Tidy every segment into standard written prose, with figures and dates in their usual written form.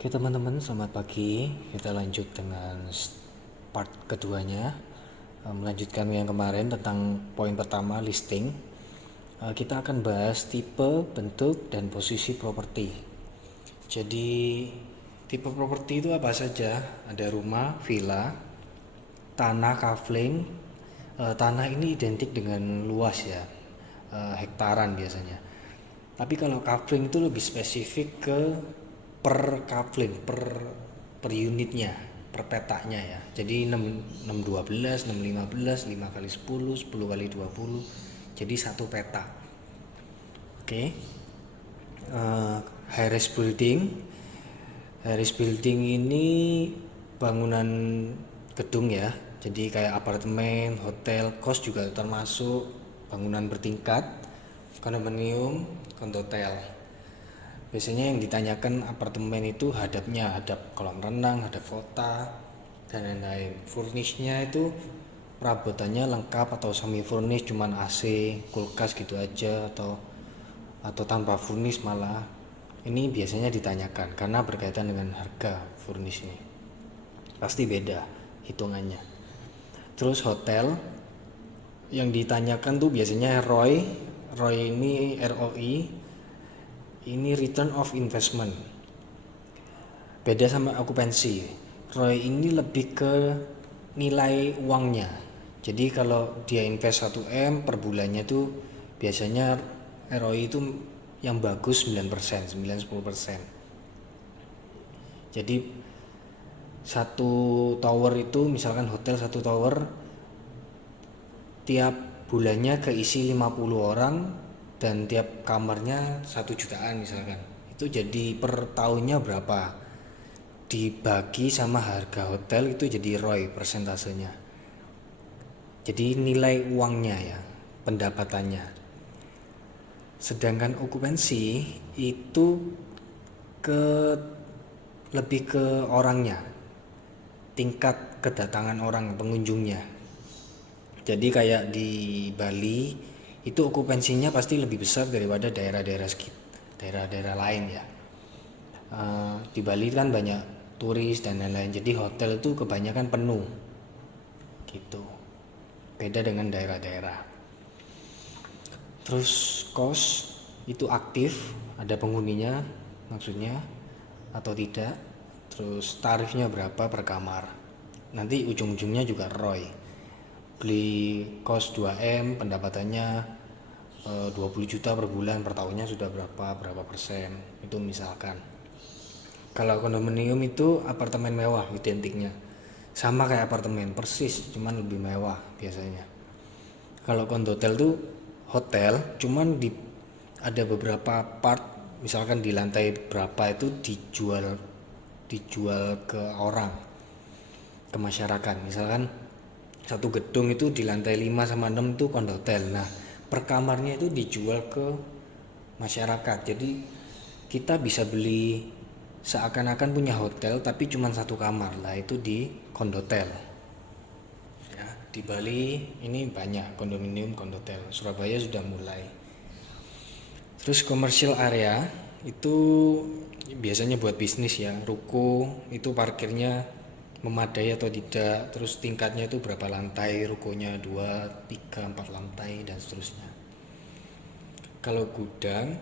Oke teman-teman, selamat pagi. Kita lanjut dengan part keduanya. Melanjutkan yang kemarin tentang poin pertama, listing. Kita akan bahas tipe, bentuk, dan posisi properti. Jadi tipe properti itu apa saja? Ada rumah, villa, tanah, kafling. Tanah ini identik dengan luas ya, hektaran biasanya. Tapi kalau kafling itu lebih spesifik ke per kafling, per unitnya, per petanya ya. Jadi 6 12, 6 15, 5 kali 10, 10 kali 20. Jadi satu peta. Oke. Uh, High rise building. High rise building ini bangunan gedung ya. Jadi kayak apartemen, hotel, kos juga termasuk bangunan bertingkat, kondominium, kondotel. Biasanya yang ditanyakan apartemen itu hadap kolam renang, hadap kota, dan lain-lain. Furnishnya itu perabotannya lengkap atau semi furnish, cuman AC, kulkas gitu aja, atau tanpa furnish malah. Ini biasanya ditanyakan karena berkaitan dengan harga furnish ini. Pasti beda hitungannya. Terus hotel yang ditanyakan tuh biasanya ROI ini ROI, ini return of investment. Beda sama okupansi. ROI ini lebih ke nilai uangnya. Jadi kalau dia invest 1M per bulannya tuh biasanya ROI itu yang bagus 9%, 9-10%. Jadi satu tower itu, misalkan hotel satu tower, tiap bulannya keisi 50 orang dan tiap kamarnya 1 jutaan misalkan. Itu jadi per tahunnya berapa? Dibagi sama harga hotel itu jadi ROI persentasenya. Jadi nilai uangnya ya, pendapatannya. Sedangkan okupansi itu ke lebih ke orangnya, tingkat kedatangan orang pengunjungnya. Jadi kayak di Bali itu okupansinya pasti lebih besar daripada daerah-daerah lain ya. Di Bali kan banyak turis dan lain-lain, jadi hotel itu kebanyakan penuh gitu. Beda dengan daerah-daerah. Terus kos itu aktif, ada penghuninya maksudnya atau tidak. Terus tarifnya berapa per kamar. Nanti ujung-ujungnya juga ROI. Beli kos 2M pendapatannya 20 juta per bulan, per tahunnya sudah berapa persen, itu misalkan. Kalau kondominium itu apartemen mewah identiknya, sama kayak apartemen persis, cuman lebih mewah biasanya. Kalau kondotel tuh hotel, cuman ada beberapa part, misalkan di lantai berapa itu dijual ke orang, ke masyarakat. Misalkan satu gedung itu di lantai 5 sama 6 itu kondotel. Nah, per kamarnya itu dijual ke masyarakat. Jadi kita bisa beli seakan-akan punya hotel tapi cuma satu kamar lah, itu di kondotel. Ya, di Bali ini banyak kondominium kondotel. Surabaya sudah mulai. Terus commercial area itu biasanya buat bisnis ya, ruko itu parkirnya memadai atau tidak, terus tingkatnya itu berapa lantai, rukonya 2, 3, 4 lantai dan seterusnya. Kalau gudang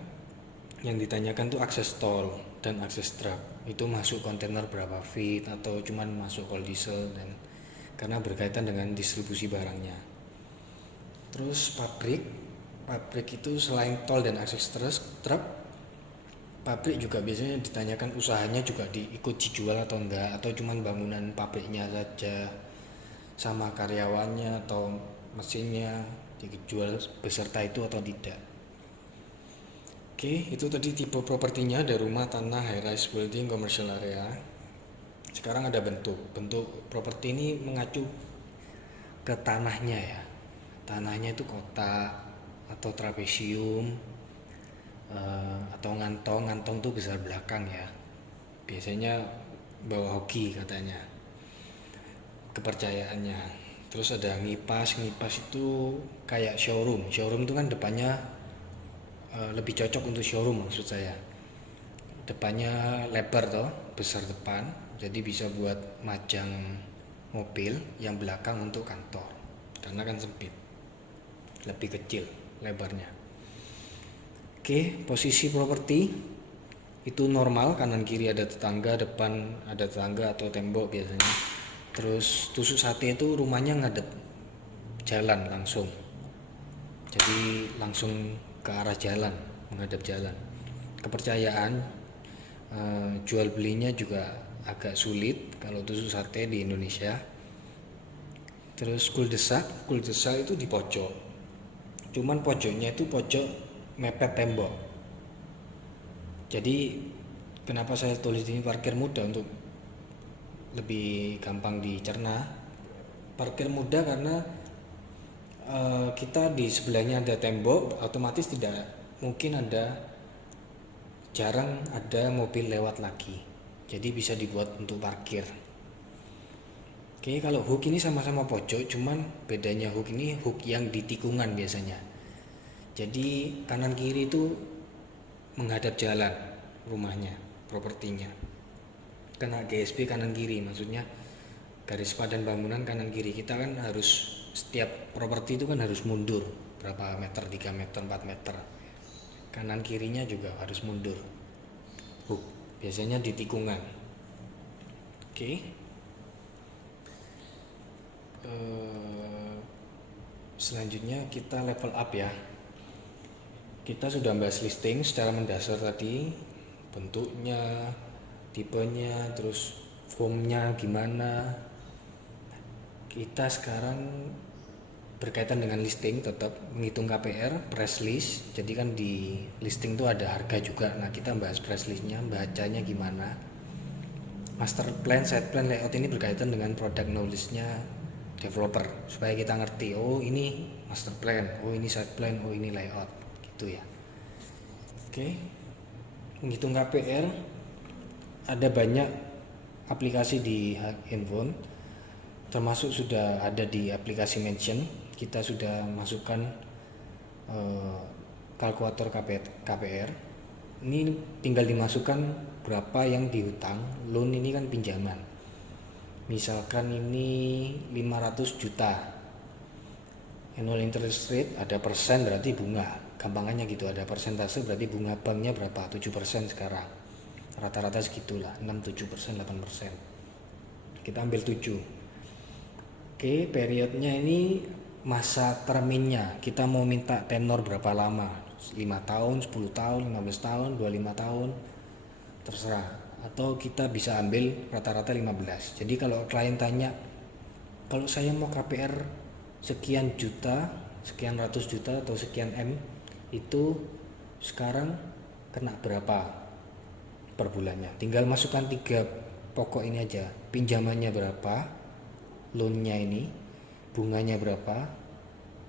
yang ditanyakan tuh akses tol dan akses truk, itu masuk kontainer berapa feet atau cuman masuk call diesel, dan karena berkaitan dengan distribusi barangnya. Terus pabrik itu selain tol dan akses truk, pabrik juga biasanya ditanyakan usahanya juga ikut dijual atau enggak, atau cuman bangunan pabriknya saja sama karyawannya atau mesinnya dijual beserta itu atau tidak. Oke, itu tadi tipe propertinya, ada rumah, tanah, high rise building, commercial area. Sekarang ada bentuk properti ini mengacu ke tanahnya ya. Tanahnya itu kotak atau trapesium, atau ngantong tuh besar belakang ya, biasanya bawa hoki katanya kepercayaannya. Terus ada ngipas itu kayak showroom itu kan depannya lebih cocok untuk showroom maksud saya. depannya lebar toh, besar depan, jadi bisa buat majang mobil, yang belakang untuk kantor karena kan sempit, lebih kecil lebarnya. Oke, posisi properti itu normal, kanan kiri ada tetangga, depan ada tetangga atau tembok biasanya. Terus tusuk sate itu rumahnya ngadep jalan langsung, jadi langsung ke arah jalan, menghadap jalan. Kepercayaan jual belinya juga agak sulit kalau tusuk sate di Indonesia. Terus kuldesak itu di pojok, cuman pojoknya itu pojok mepet tembok. Jadi kenapa saya tulis ini parkir mudah, untuk lebih gampang dicerna. Parkir mudah karena kita di sebelahnya ada tembok, otomatis tidak mungkin jarang ada mobil lewat lagi, jadi bisa dibuat untuk parkir. Oke, kalau hook ini sama-sama pojok, cuman bedanya hook ini hook yang di tikungan biasanya. Jadi kanan kiri itu menghadap jalan rumahnya, propertinya. Kena GSB kanan kiri, maksudnya garis padan bangunan kanan kiri. Kita kan harus, setiap properti itu kan harus mundur berapa meter, 3 meter, 4 meter. Kanan kirinya juga harus mundur. Hook biasanya di tikungan. Oke. Selanjutnya kita level up ya. Kita sudah bahas listing secara mendasar tadi, bentuknya, tipenya, terus formnya gimana. Kita sekarang berkaitan dengan listing, tetap menghitung KPR, price list. Jadi kan di listing itu ada harga juga. Nah, kita bahas price listnya, bacanya gimana. Master plan, site plan, layout ini berkaitan dengan product knowledge-nya developer, supaya kita ngerti, oh ini master plan, oh ini site plan, oh ini layout, gitu ya. Oke. Menghitung KPR, ada banyak aplikasi di handphone, termasuk sudah ada di aplikasi Mention. Kita sudah masukkan kalkulator KPR. Ini tinggal dimasukkan berapa yang dihutang. Loan ini kan pinjaman, misalkan ini 500 juta, annual interest rate ada persen, berarti bunga, gampangannya gitu, ada persentase berarti bunga banknya berapa, 7% sekarang, rata-rata segitulah, 6-7%, 8%, kita ambil 7. Oke, periodnya ini masa terminnya, kita mau minta tenor berapa lama, 5 tahun, 10 tahun, 15 tahun, 25 tahun, terserah. Atau kita bisa ambil rata-rata 15. Jadi kalau klien tanya, kalau saya mau KPR sekian juta, sekian ratus juta atau sekian M, itu sekarang kena berapa per bulannya, tinggal masukkan 3 pokok ini aja, pinjamannya berapa, loannya ini, bunganya berapa,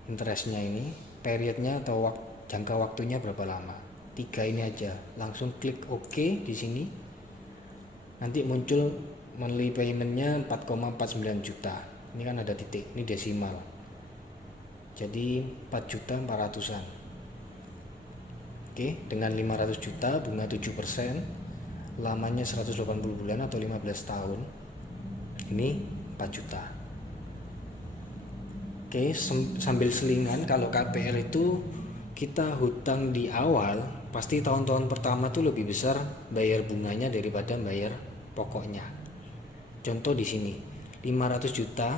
interestnya ini, periodnya atau jangka waktunya berapa lama. 3 ini aja, langsung klik OK di sini. Nanti muncul monthly paymentnya 4,49 juta. Ini kan ada titik, ini desimal. Jadi 4.400.000-an. Oke, dengan 500 juta, bunga 7%, lamanya 180 bulan atau 15 tahun. Ini 4 juta. Oke, sambil selingan, kalau KPR itu kita hutang di awal, pasti tahun-tahun pertama tuh lebih besar bayar bunganya daripada bayar pokoknya. Contoh di sini 500 juta,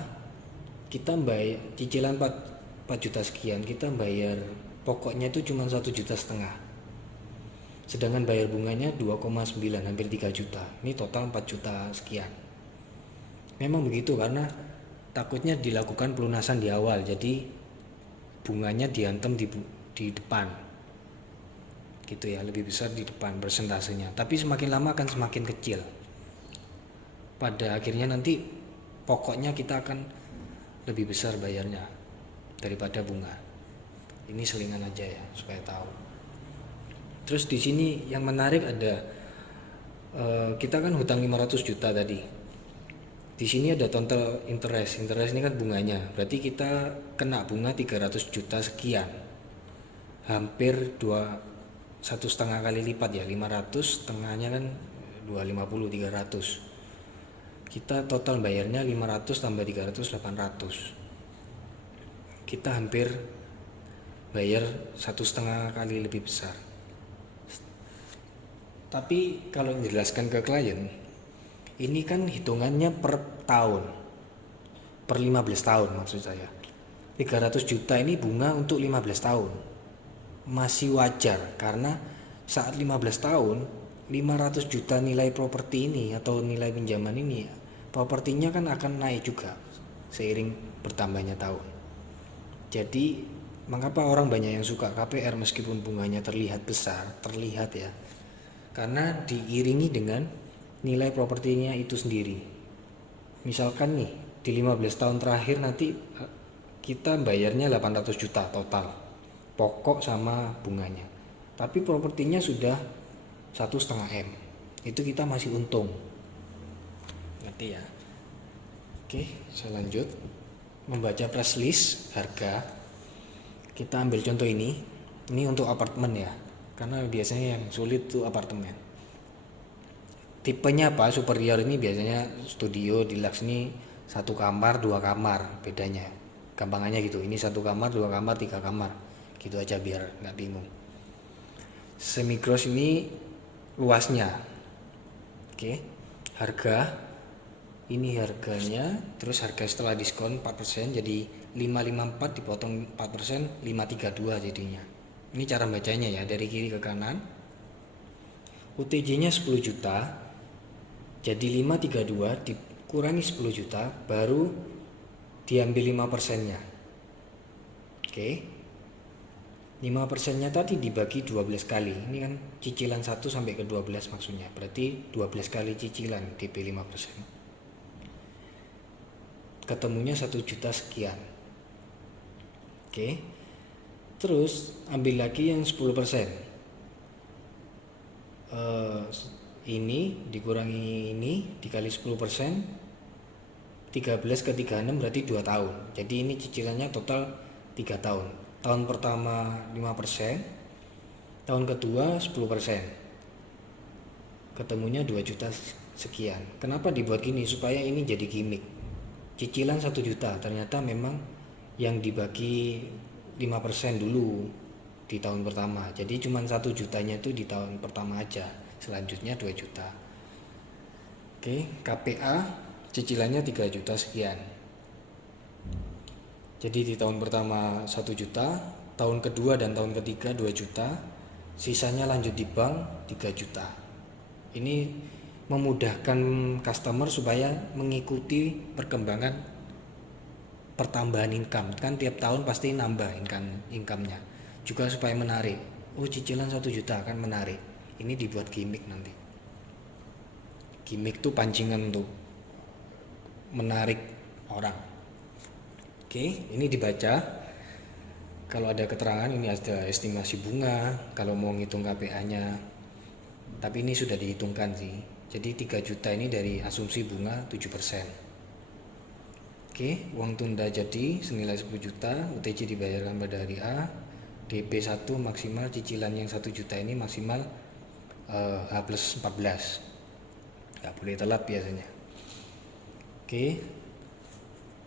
kita bayar cicilan 4 juta sekian, kita bayar pokoknya itu cuma 1,5 juta, sedangkan bayar bunganya 2,9, hampir 3 juta. Ini total 4 juta sekian. Memang begitu karena takutnya dilakukan pelunasan di awal, jadi bunganya diantem di depan gitu ya, lebih besar di depan persentasenya, tapi semakin lama akan semakin kecil. Pada akhirnya nanti pokoknya kita akan lebih besar bayarnya daripada bunga. Ini selingan aja ya supaya tahu. Terus di sini yang menarik ada kita kan hutang 500 juta tadi. Di sini ada total interest. Interest ini kan bunganya. Berarti kita kena bunga 300 juta sekian. Hampir 1,5 kali lipat ya, 500, setengahnya kan 250, 300. Kita total bayarnya 500 tambah 300, 800. Kita hampir bayar 1,5 kali lebih besar. Tapi kalau menjelaskan ke klien, ini kan hitungannya per tahun, per 15 tahun maksud saya. 300 juta ini bunga untuk 15 tahun. Masih wajar karena saat 15 tahun 500 juta nilai properti ini atau nilai pinjaman ini, propertinya kan akan naik juga seiring bertambahnya tahun. Jadi mengapa orang banyak yang suka KPR meskipun bunganya terlihat besar, terlihat ya, karena diiringi dengan nilai propertinya itu sendiri. Misalkan nih di 15 tahun terakhir nanti kita bayarnya 800 juta total, pokok sama bunganya, tapi propertinya sudah 1,5 M, itu kita masih untung. Ngerti ya? Oke, saya lanjut membaca press list harga. Kita ambil contoh ini untuk apartemen ya, karena biasanya yang sulit tuh apartemen. Tipenya apa? Superior ini biasanya studio, deluxe ini 1 kamar 2 kamar bedanya, gampangannya gitu. Ini 1 kamar 2 kamar 3 kamar gitu aja biar nggak bingung. Semi gross ini luasnya. Oke, harga ini harganya, terus harga setelah diskon 4% jadi 554 dipotong 4%, 532 jadinya. Ini cara bacanya ya, dari kiri ke kanan. UTJ nya 10 juta, jadi 532 dikurangi 10 juta, baru diambil 5%-nya. Oke, 5%-nya tadi dibagi 12 kali. Ini kan cicilan 1 sampai ke 12 maksudnya, berarti 12 kali cicilan DP 5%. Ketemunya 1 juta sekian. Oke, terus ambil lagi yang 10%. Ini dikurangi ini dikali 10%, 13 ke 36 berarti 2 tahun. Jadi ini cicilannya total 3 tahun. Tahun pertama 5%, tahun kedua 10%. Ketemunya 2 juta sekian. Kenapa dibuat gini? Supaya ini jadi gimmick. Cicilan 1 juta, ternyata memang yang dibagi 5% dulu di tahun pertama. Jadi cuma 1 jutanya itu di tahun pertama aja, selanjutnya 2 juta. Oke, KPA cicilannya 3 juta sekian. Jadi di tahun pertama 1 juta, tahun kedua dan tahun ketiga 2 juta, sisanya lanjut di bank 3 juta. Ini memudahkan customer supaya mengikuti perkembangan pertambahan income. Kan tiap tahun pasti nambah income-nya. Juga supaya menarik. Oh, cicilan 1 juta kan menarik. Ini dibuat gimmick nanti. Gimmick tuh pancingan untuk menarik orang. Oke, ini dibaca. Kalau ada keterangan ini ada estimasi bunga, kalau mau ngitung KPA-nya. Tapi ini sudah dihitungkan sih. Jadi 3 juta ini dari asumsi bunga 7%. Oke, uang tunda jadi senilai 10 juta, UTJ dibayarkan pada hari A, DP 1 maksimal, cicilan yang 1 juta ini maksimal H plus 14. Nggak boleh telat biasanya. Oke,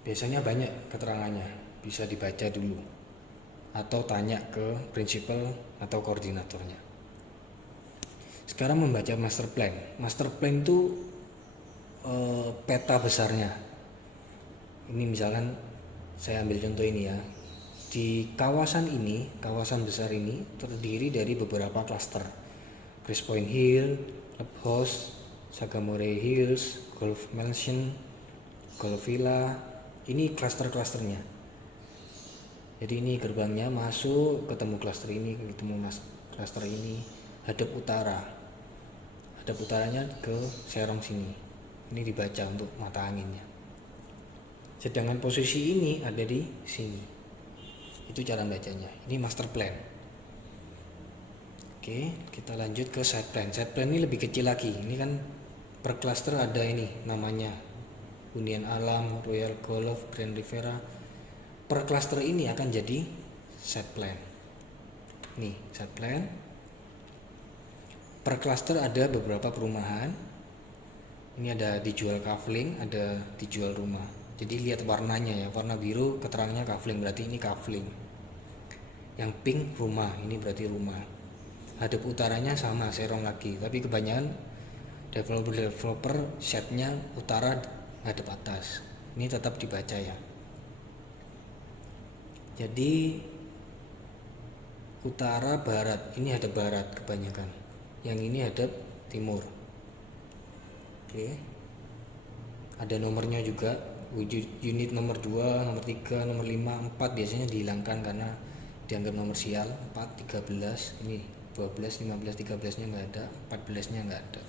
biasanya banyak keterangannya, bisa dibaca dulu atau tanya ke prinsipal atau koordinatornya. Sekarang membaca master plan. Master plan itu peta besarnya. Ini misalkan saya ambil contoh ini ya. Di kawasan ini, kawasan besar ini terdiri dari beberapa klaster. Grace Point Hill, Club House, Sagamore Hills, Golf Mansion, Golf Villa. Ini klaster-klasternya. Jadi ini gerbangnya masuk, ketemu klaster ini, ketemu klaster ini, hadap utara. Hadap utaranya ke Serong sini. Ini dibaca untuk mata anginnya. Sedangkan posisi ini ada di sini. Itu cara bacanya. Ini master plan. Oke, kita lanjut ke side plan. Side plan ini lebih kecil lagi. Ini kan per cluster ada ini namanya Hunian Alam, Royal Golf, Grand Rivera. Per cluster ini akan jadi side plan. Nih, side plan. Per klaster ada beberapa perumahan. Ini ada dijual kafling, ada dijual rumah. Jadi lihat warnanya ya, warna biru keterangannya kafling, berarti ini kafling. Yang pink rumah, ini berarti rumah. Hadap utaranya sama, serong lagi, tapi kebanyakan developer setnya utara hadap atas. Ini tetap dibaca ya. Jadi utara barat, ini hadap barat kebanyakan. Yang ini hadap timur. Oke. Ada nomornya juga. Unit nomor 2, nomor 3, nomor 5, 4 biasanya dihilangkan karena dianggap nomor sial. 4, 13, ini 12, 15, 13-nya nggak ada, 14-nya nggak ada.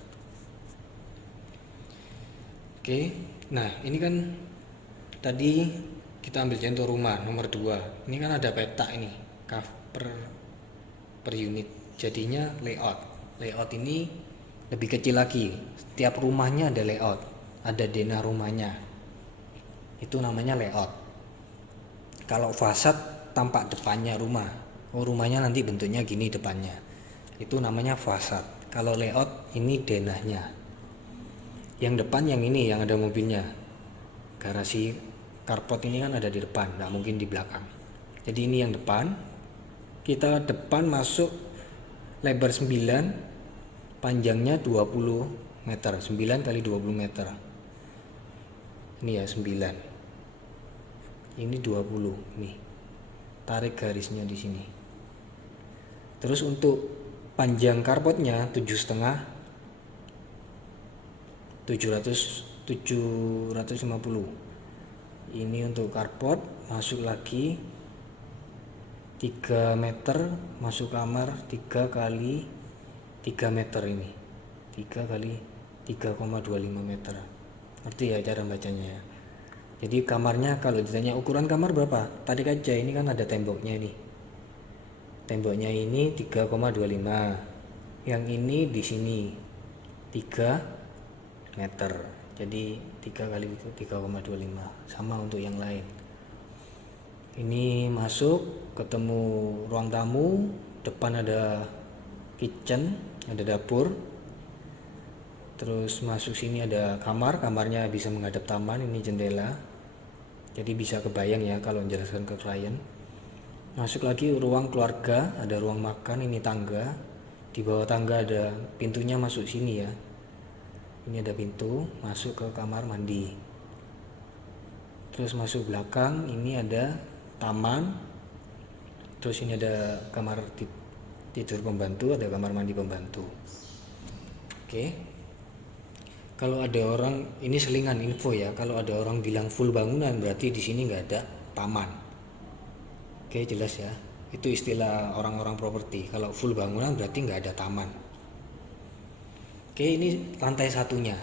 Oke, nah ini kan tadi kita ambil contoh rumah nomor 2. Ini kan ada peta ini, per unit. Jadinya layout. Layout ini lebih kecil lagi. Setiap rumahnya ada layout, ada denah rumahnya. Itu namanya layout. Kalau fasad tampak depannya rumah. Oh, rumahnya nanti bentuknya gini depannya. Itu namanya fasad. Kalau layout ini denahnya. Yang depan yang ini yang ada mobilnya. Garasi carport ini kan ada di depan, nggak mungkin di belakang. Jadi ini yang depan. Kita depan masuk lebar 9, panjangnya 20 meter. 9 kali 20 meter. Ini ya 9. Ini 20 nih. Tarik garisnya di sini. Terus untuk panjang carportnya 7,5, 750. Ini untuk carport, masuk lagi 3 meter, masuk kamar 3 kali 3 meter ini. 3 kali 3,25 meter. Ngerti ya cara bacanya ya. Jadi kamarnya kalau ditanya ukuran kamar berapa? Tarik aja, ini kan ada temboknya ini. Temboknya ini 3,25. Yang ini di sini 3 meter. Jadi 3 kali itu 3,25. Sama untuk yang lain. Ini masuk ketemu ruang tamu, depan ada kitchen, ada dapur. Terus masuk sini ada kamar, kamarnya bisa menghadap taman, ini jendela. Jadi bisa kebayang ya kalau menjelaskan ke klien. Masuk lagi ruang keluarga, ada ruang makan, ini tangga. Di bawah tangga ada pintunya masuk sini ya. Ini ada pintu masuk ke kamar mandi. Terus masuk belakang, ini ada taman. Terus ini ada kamar tidur pembantu, ada kamar mandi pembantu. Oke. Kalau ada orang, ini selingan info ya, kalau ada orang bilang full bangunan berarti di sini nggak ada taman. Oke, jelas ya. Itu istilah orang-orang properti. Kalau full bangunan berarti nggak ada taman. Oke, ini lantai satunya.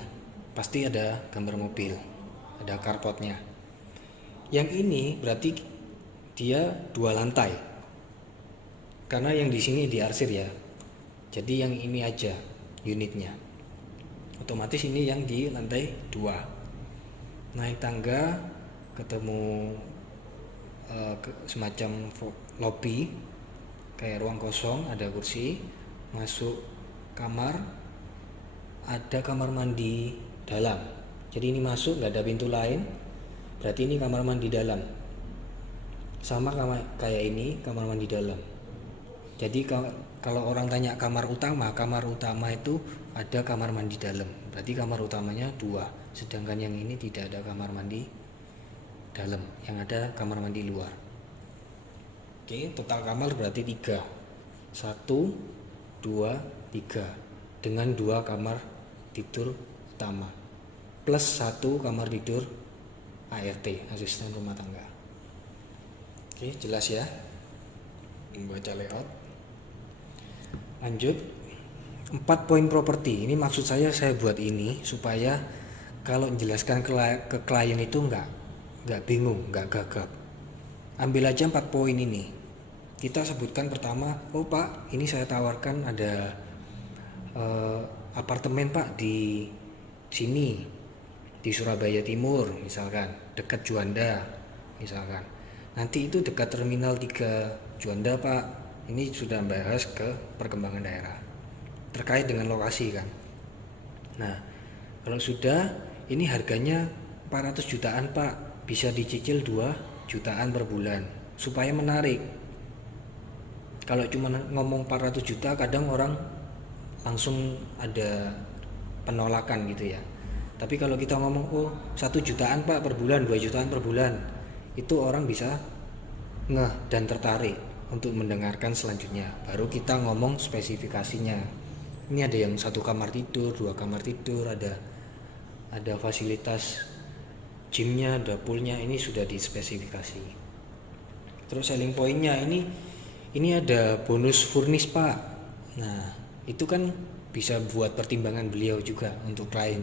Pasti ada gambar mobil, ada carportnya. Yang ini berarti dia 2 lantai. Karena yang di sini diarsir ya. Jadi yang ini aja unitnya. Otomatis ini yang di lantai 2. Naik tangga ketemu semacam lobby kayak ruang kosong, ada kursi. Masuk kamar, ada kamar mandi dalam. Jadi ini masuk nggak ada pintu lain, berarti ini kamar mandi dalam. Sama kayak ini kamar mandi dalam. Jadi kalau orang tanya kamar utama itu ada kamar mandi dalam. Berarti kamar utamanya 2. Sedangkan yang ini tidak ada kamar mandi dalam, yang ada kamar mandi luar. Oke, total kamar berarti 3. 1, 2, 3. Dengan 2 kamar tidur utama. Plus 1 kamar tidur ART, asisten rumah tangga. Oke, jelas ya. Membaca layout. Lanjut, 4 poin properti. Ini maksud saya buat ini supaya kalau menjelaskan ke klien itu nggak bingung, nggak gagap. Ambil aja 4 poin ini. Kita sebutkan pertama, oh Pak, ini saya tawarkan ada apartemen Pak di sini, di Surabaya Timur misalkan, dekat Juanda misalkan. Nanti itu dekat Terminal 3 Juanda Pak. Ini sudah bahas ke perkembangan daerah. terkait dengan lokasi kan. Nah, kalau sudah, ini harganya 400 jutaan Pak, bisa dicicil 2 jutaan per bulan supaya menarik. Kalau cuma ngomong 400 juta kadang orang langsung ada penolakan gitu ya. Tapi kalau kita ngomong 1 jutaan Pak per bulan, 2 jutaan per bulan, itu orang bisa ngeh dan tertarik untuk mendengarkan selanjutnya. Baru kita ngomong spesifikasinya. Ini ada yang 1 kamar tidur, 2 kamar tidur, ada fasilitas gymnya, ada poolnya, ini sudah dispesifikasi. Terus selling pointnya ini ada bonus furnish Pak. Nah, itu kan bisa buat pertimbangan beliau juga untuk klien.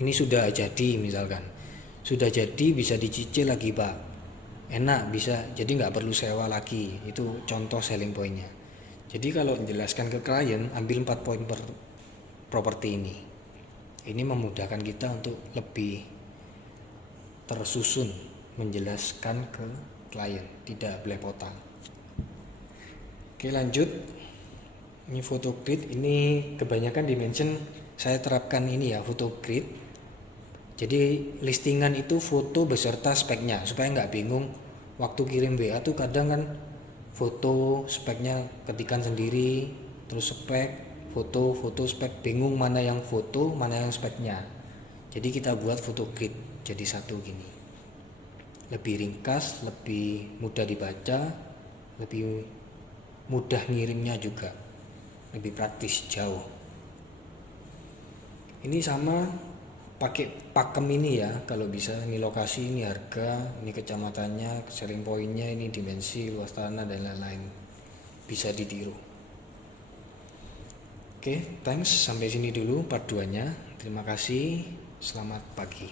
Ini sudah jadi misalkan, sudah jadi bisa dicicil lagi Pak, enak, bisa, jadi nggak perlu sewa lagi. Itu contoh selling pointnya. Jadi kalau menjelaskan ke klien, ambil 4 poin per properti ini memudahkan kita untuk lebih tersusun menjelaskan ke klien, tidak belepotan. Oke, lanjut. Ini photo grid, ini kebanyakan dimension saya terapkan ini ya, photo grid. Jadi listingan itu foto beserta speknya supaya nggak bingung waktu kirim WA tuh kadang kan foto speknya ketikan sendiri, terus spek, foto spek, bingung mana yang foto, mana yang speknya. Jadi kita buat photo grid jadi satu gini. Lebih ringkas, lebih mudah dibaca, lebih mudah ngirimnya juga, lebih praktis jauh. Ini sama pakai pakem ini ya, kalau bisa. Ini lokasi, ini harga, ini kecamatannya, selling pointnya, ini dimensi, luas tanah dan lain-lain, bisa ditiru. Oke, thanks, sampai sini dulu part 2 nya. Terima kasih, selamat pagi.